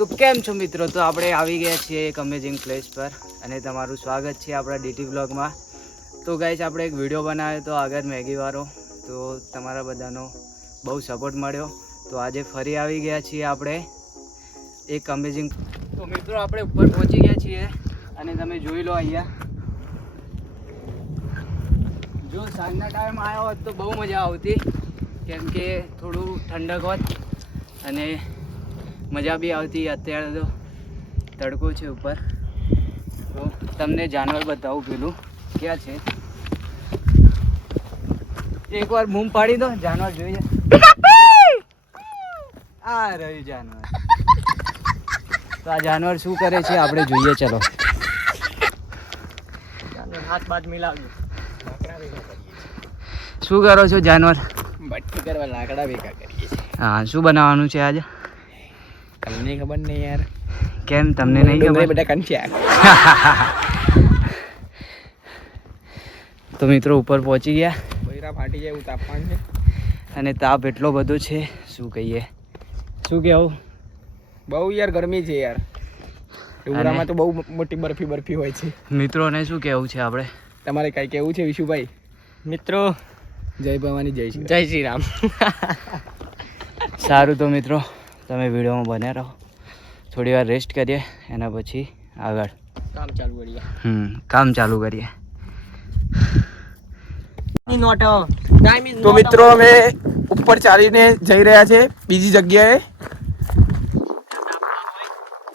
તો કેમ છો મિત્રો? તો આપણે આવી ગયા છીએ એક અમેઝિંગ પ્લેસ પર અને તમારું સ્વાગત છે આપણા ડીટી બ્લોગમાં તો ગાઈશ આપણે એક વીડિયો બનાવ્યો તો આગળ મેગીવાળો તો તમારા બધાનો બહુ સપોર્ટ મળ્યો. તો આજે ફરી આવી ગયા છીએ આપણે એક અમેઝિંગ તો મિત્રો, આપણે ઉપર પહોંચી ગયા છીએ અને તમે જોઈ લો અહીંયા. જો સાંજના ટાઈમ આવ્યો હોત તો બહુ મજા આવતી. કેમ કે થોડું ઠંડક હોત અને મજા બી આવતી અત્યારે તો તડકો છે ઉપર. તો તમને જાનવર બતાવું પેલું. ક્યાં છે? એકવાર બૂમ પાડી દો જાનવર જોઈ આ રહ્યું જાનવર. તો આ જાનવર શું કરે છે આપણે જોઈએ ચલો. હાથ બાદ મિલાવજો. શું કરો છો જાનવર? ભઠ્ઠી કરવા લાકડા ભેગા કરીએ હા શું બનાવવાનું છે આજે? તમને ખબર નહીં યાર. કેમ તમને નહીં ખબર? બધા કંચ્યા તો મિત્રો ઉપર પહોંચી ગયા. બૈરા ફાટી જાય એવું તાપમાન છે. અને તાપ એટલો બધો છે શું કહીએ? શું કહેવું બહુ યાર ગરમી છે યાર. ડુંગરામાં તો બહુ મોટી બરફી બરફી હોય છે. મિત્રોને શું કહેવું છે આપણે? તમારે કઈ કેવું છે વિશુભાઈ? મિત્રો. જય ભવાની જય શ્રી જય શ્રી રામ. સારું તો મિત્રો. તમે વિડીયોમાં બન્યા રહો. થોડી વાર રેસ્ટ કરીએ એના પછી આગળ. કામ ચાલુ કરીએ. હમ કામ ચાલુ કરીએ. નોટ ટાઈમ ઇઝ તો મિત્રો અમે ઉપર ચાલીને જઈ રહ્યા છે બીજી જગ્યાએ.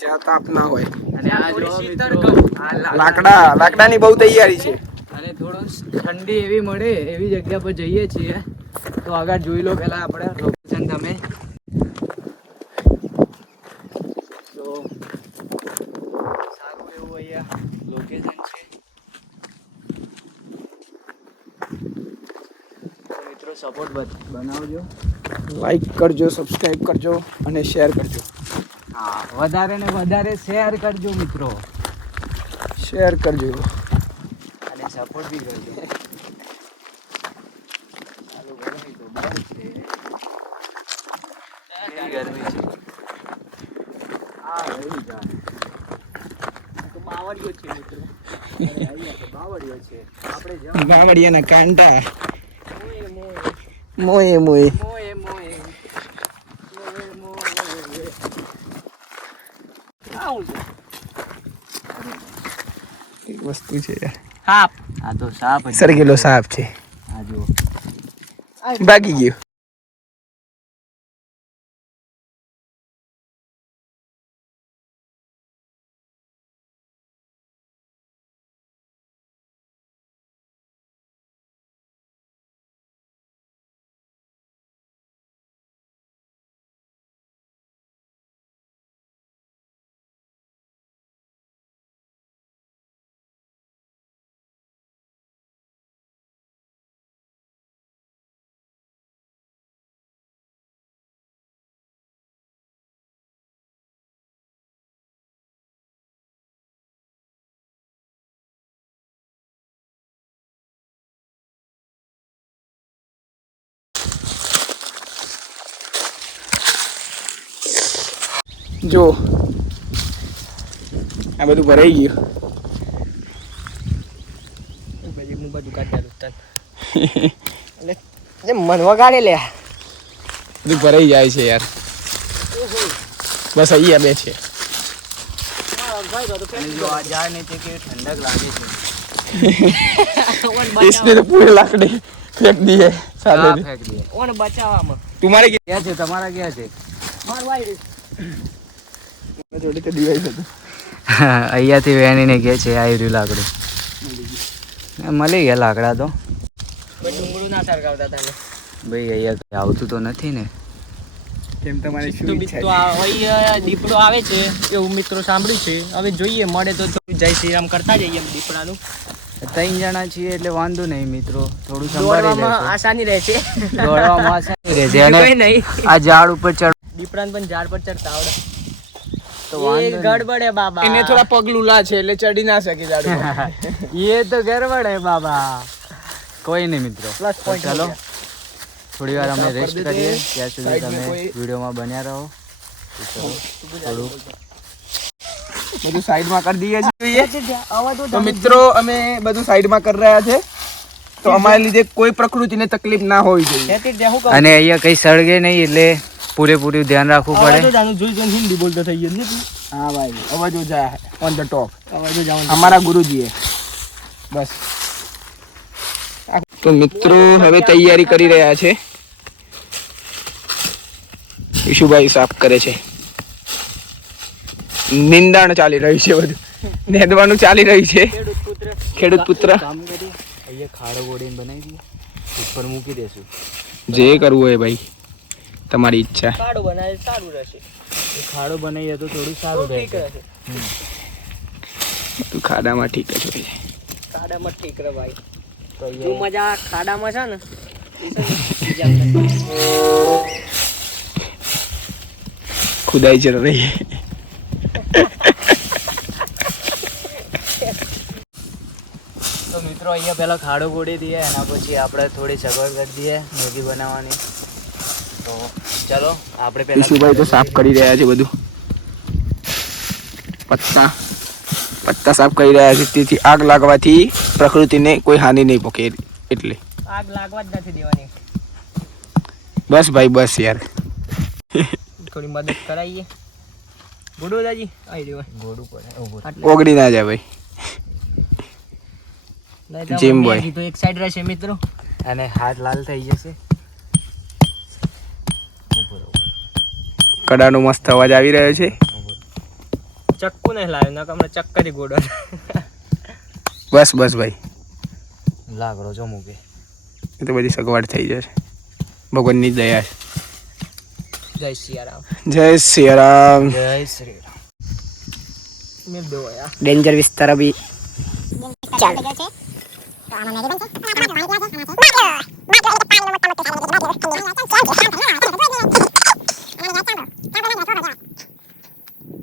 જ્યાં તાપ ના હોય. લાકડા. લાકડાની બહુ તૈયારી છે. અને થોડું ઠંડી એવી મળે એવી જગ્યા પર જઈએ છીએ. તો આગળ જોઈ લો પહેલા આપણે. લોકેશન તમે. સપોર્ટ બનાવજો. લાઈક કરજો સબસ્ક્રાઈબ કરજો અને શેર કરજો. હા વધારે ને વધારે શેર કરજો મિત્રો. શેર કરજો. અને સપોર્ટ બી કરજો. ગરમી છે. બાવળિયો છે મિત્રો. બાવળિયો છે. આપણે બાવળિયાના કાંટા. Moje, moje. Moje, moje. Moje, moje. Pauze. એક વસ્તુ છે યાર સાપ આ તો સાપ સર ગેલો સાપ છે આ જો ભાગી ગયો જો. આ બધું ભરાઈ ગયું. પછી હું બધું કાઢતા એટલે મનવા લે. બધું ભરાઈ જાય છે યાર. બસ અહીંયા બે છે. ઠંડક લાગે છે इसने तो पूरे लाकड़े फेंक दी है साले ने અહીંયાથી વેણીને કે છે આવી રહ્યું લાકડું. મળી ગયા. લાકડા તો. ભાઈ અહીંયા આવતું તો નથી ને. કેમ તમારે શું મિત્રો ઈચ્છા આ અહીં દીપડો આવે છે એવું મિત્રો સાંભળ્યું છે. હવે જોઈએ મળે તો જય શ્રી રામ કરતા જઈએ એમ દીપડાનું. ત્રણ જણા છીએ એટલે વાંધો નહીં મિત્રો થોડું સંભાળી આસાની રહેશે. દોડવામાં આસાની રહેશે અને આ ઝાડ ઉપર ચડ દીપડાને પણ ઝાડ પર ચડતા આવડે. એને થોડા પગ લુલા છે એટલે ચડી ના શકી એ તો ગડબડે બાબા. કોઈ નહીં મિત્રો. ચલો થોડી વાર અમે રેસ્ટ કરીએ. ત્યાં સુધી તમે વિડીયોમાં બન્યા રહો. થોડું બધું સાઈડમાં કરી દઈએ છીએ. તો મિત્રો અમે બધું સાઈડમાં કરી રહ્યા છે. તો અમારા લીધે કોઈ પ્રકૃતિને તકલીફ ના હોવી જોઈએ. અને અહીંયા કઈ સળગે નહીં એટલે પૂરેપૂરું ધ્યાન રાખવું પડે. જોઈ જોઈને હિન્દી બોલતો થઈ ગયો ને હા ભાઈ. અવાજો જાય ઓન ધ ટોપ અવાજો જવાનું અમારા ગુરુજીએ. બસ. તો મિત્રો હવે તૈયારી કરી રહ્યા છે. ઈશુભાઈ સાફ કરે છે. નિંદાણ ચાલી રહ્યું છે બધું. નેદવાનું ચાલી રહ્યું છે. ખેડૂત પુત્ર. કામ અહીંયા ખાડો બનાવી દઈએ. ઉપર મૂકી દેશું. જે કરવું હોય ભાઈ. તમારી ઈચ્છા. ખાડો બનાવે સારું રહેશે. ખાડો બનાવીએ તો થોડું સારું રહેશે. તું ખાડામાં ઠીક જ હોય. ખાડામાં ઠીક રહે ભાઈ. તું મજા ખાડામાં છે ને. ખુદાઈ ચલ રહી તો મિત્રો અહીંયા પેલા ખાડો ગોળી દઈએ એના પછી આપણે થોડી સગવડ કરી દઈએ મેગી બનાવવાની. તો ચલો આપણે પહેલા ઈશુભાઈ તો સાફ કરી રહ્યા છે બધું. પત્તા પત્તા સાફ કરી રહ્યા છે. તેથી આગ લાગવાથી પ્રકૃતિને કોઈ હાનિ નહીં પહોંચે એટલે. આગ લાગવા જ નથી દેવાની. બસ ભાઈ બસ યાર. થોડી મદદ કરાવીએ ગોડો દાજી આવી દેવાય ગોડું પડે ઓગળી ના જાય ભાઈ. જીમ. મેગી તો એક સાઈડ રહેશે મિત્રો. અને હાથ લાલ થઈ જશે. કડાનો મસ્ત અવાજ આવી રહ્યો છે. ચક્કુ નહીં લાવ્યો નકર હમણાં ચક્કરી ગોડો. બસ બસ ભાઈ. લાગરો જો મૂકે. એ તો બધી સગવડ થઈ જશે. ભગવાનની દયા છે. જય સિયારામ. જય સિયારામ. જય શ્રી રામ મેં દો યાર ડેન્જર વિસ્તાર બી કોલ પણ આવી રહ્યો છે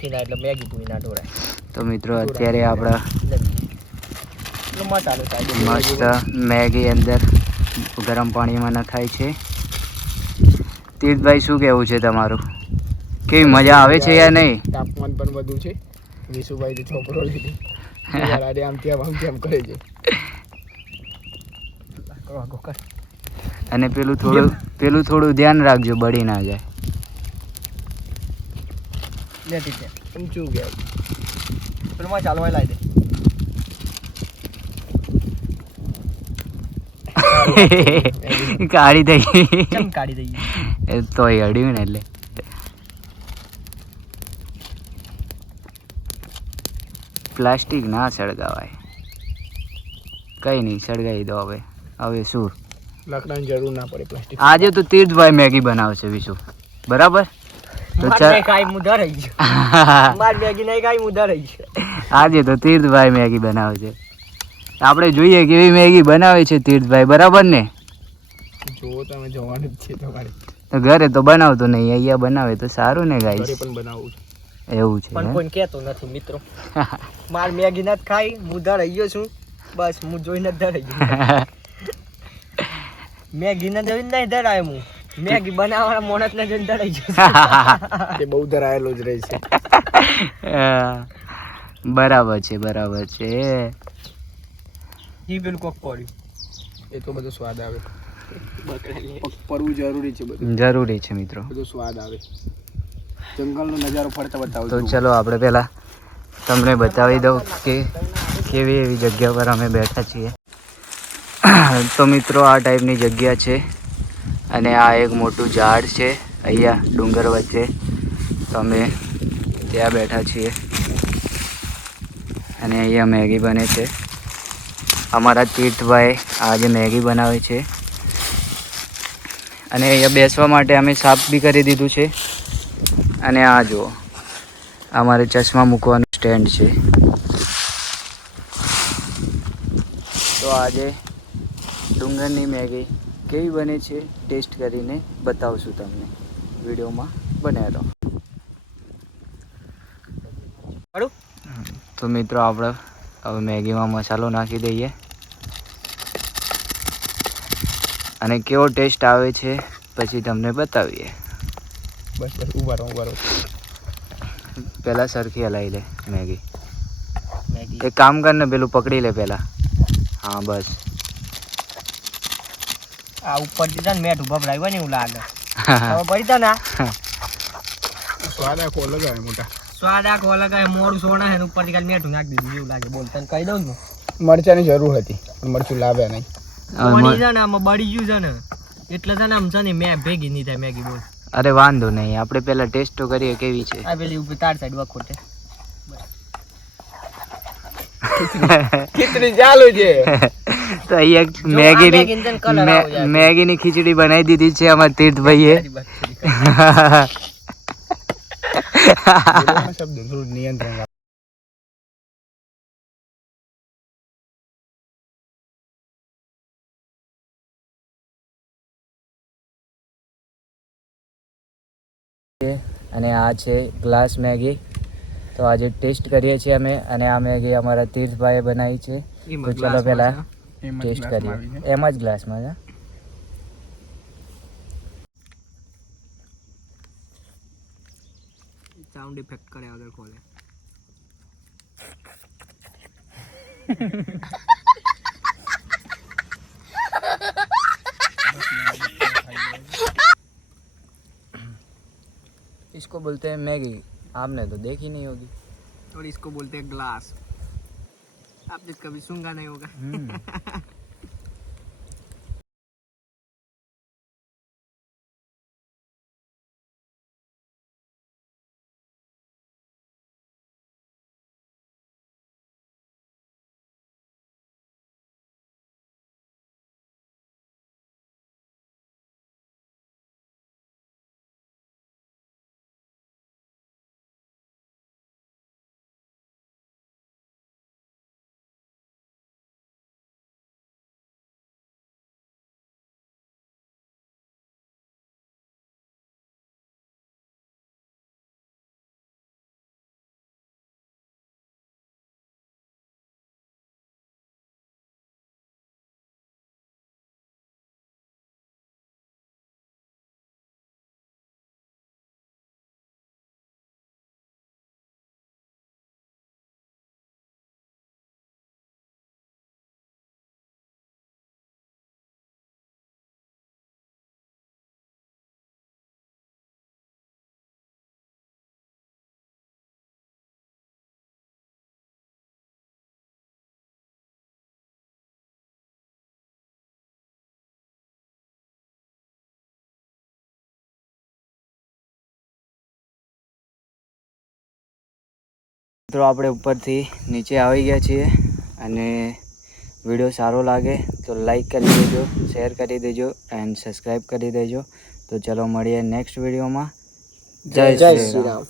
ઉપર ના એટલે મેગી પૂરી ના ઢોળાય. તો મિત્રો અત્યારે આપણા મસ્ત મેગી અંદર ગરમ પાણીમાં નખાય છે. તીર્થભાઈ શું કહેવું છે તમારું? કેવી મજા આવે છે યા નહીં? તાપમાન પણ વધુ છે. વિશુભાઈ છોકરો લીધી આમ તેમ આમ તેમ કરે છે. અને પેલું થોડું પેલું થોડું ધ્યાન રાખજો બળી ના જાય. લેતી છે. ઊંચું ગયા પેલું ચાલવા લાવી દે કાઢી દઈ. કેમ કાઢી દઈ? એ તોય અડ્યું ને એટલે. પ્લાસ્ટિક ના સળગાવાય. કઈ નહીં સળગાવી દો હવે. હવે શું? લાકડાની જરૂર ના પડે પ્લાસ્ટિક. આજે તો તીર્થભાઈ મેગી બનાવશે વિશુ. બરાબર? આજે તો તીર્થભાઈ મેગી બનાવશે આપણે જોઈએ કેવી મેગી બનાવે છે તીર્થભાઈ બરાબર ને? જો તમે જવાનું જ છે તમારે. ઘરે તો બનાવતો નહીં અહીંયા બનાવે તો સારું ને ઘરે ગાઈસ પણ બનાવું એવું છે પણ કોઈ કહેતો નથી મિત્રો. માર મેગી નથી ખાઈ હું રહી ગયો છું. બસ હું જોઈને ધરાઈ ગયો. મેગી ને જોઈને નહીં ધરાય હું. મેગી બનાવવાના મોણસ ને જોઈને દડાઈ જશે. એ બહુ ધરાયેલો જ રહે છે હા. બરાબર છે બરાબર છે. ઈ પેલું કોક પડ્યું એ તો બધો સ્વાદ આવે. બકરા પડવું જરૂરી છે બધું. જરૂરી છે મિત્રો. બધો સ્વાદ આવે. જંગલનો નજારો ફરતા બતાવું તો ચલો આપણે પહેલાં તમને બતાવી દઉં કે કેવી એવી જગ્યા પર અમે બેઠા છીએ. તો મિત્રો આ ટાઈપની જગ્યા છે. અને આ એક મોટું ઝાડ છે, અહીંયા ડુંગર વચ્ચે. તો અમે ત્યાં બેઠા છીએ. અને અહીંયા મેગી બને છે. અમારા તીર્થભાઈ આજે મેગી બનાવે છે. અને અહીંયા બેસવા માટે અમે સાફ બી કરી દીધું છે. અને આ જુઓ, અમારે ચશ્મા મૂકવાનું સ્ટેન્ડ છે. તો આજે ડુંગરની મેગી કેવી બને છે ટેસ્ટ કરીને બતાવશું તમને. વિડીયોમાં બન્યા રહો તો મિત્રો આપણે હવે મેગીમાં મસાલો નાખી દઈએ. અને કેવો ટેસ્ટ આવે છે પછી તમને બતાવીએ. બસ બસ ઉભારો ઉભારો પહેલાં સરખી હલાવી લે મેગી. મેગી. એક કામ કર ને પેલું પકડી લે પહેલાં. હા બસ. આ ઉપરથી છે ને મેઠું ભભરાયું હોય ને એવું લાગે. હવે પડી તા ના સ્વાદ આખો અલગ આવે મોટા. સ્વાદ આખો અલગ આવે. મોડું સોના હે ને ઉપરથી કાલ મેઠું નાખી દીધું. એવું લાગે. બોલ તને કહી દઉં છું મરચાની જરૂર હતી મરચું લાવ્યા નહીં. પાણી છે ને આમાં બળી ગયું છે ને. એટલે છે ને આમ છે ને મેં ભેગી નહીં થાય મેગી બોલ. અરે વાંધો નહીં. આપણે પહેલા ટેસ્ટ તો કરીએ કેવી છે. આ પેલી ઉપર તાર સાઈડ વખોટે ખીચડી ચાલુ છે. તો અહીંયા મેગીની મેગીને ખીચડી બનાવી દીધી છે અમારા તીર્થભાઈએ. નિયંત્રણ અને આ છે ગ્લાસ મેગી. તો આજે ટેસ્ટ કરીએ છીએ અમે. અને આ મેગી અમારા તીર્થભાઈએ બનાવી છે. તો ચલો પહેલા ટેસ્ટ glassમાં કરીએ આવી છે. એમ જ ગ્લાસમાં છે સાઉન્ડ ઇફેક્ટ કરે આગળ ખોલે इसको बोलते हैं मैगी आपने तो देखी नहीं होगी और इसको बोलते हैं ग्लास आपने कभी सुंगा नहीं होगा મિત્રો આપણે ઉપરથી નીચે આવી ગયા છીએ અને વીડિયો સારો લાગે તો લાઈક કરી દેજો શેર કરી દેજો એન્ડ સબસ્ક્રાઈબ કરી દેજો. તો ચલો મળીએ નેક્સ્ટ વિડીયોમાં. જય શ્રી રામ.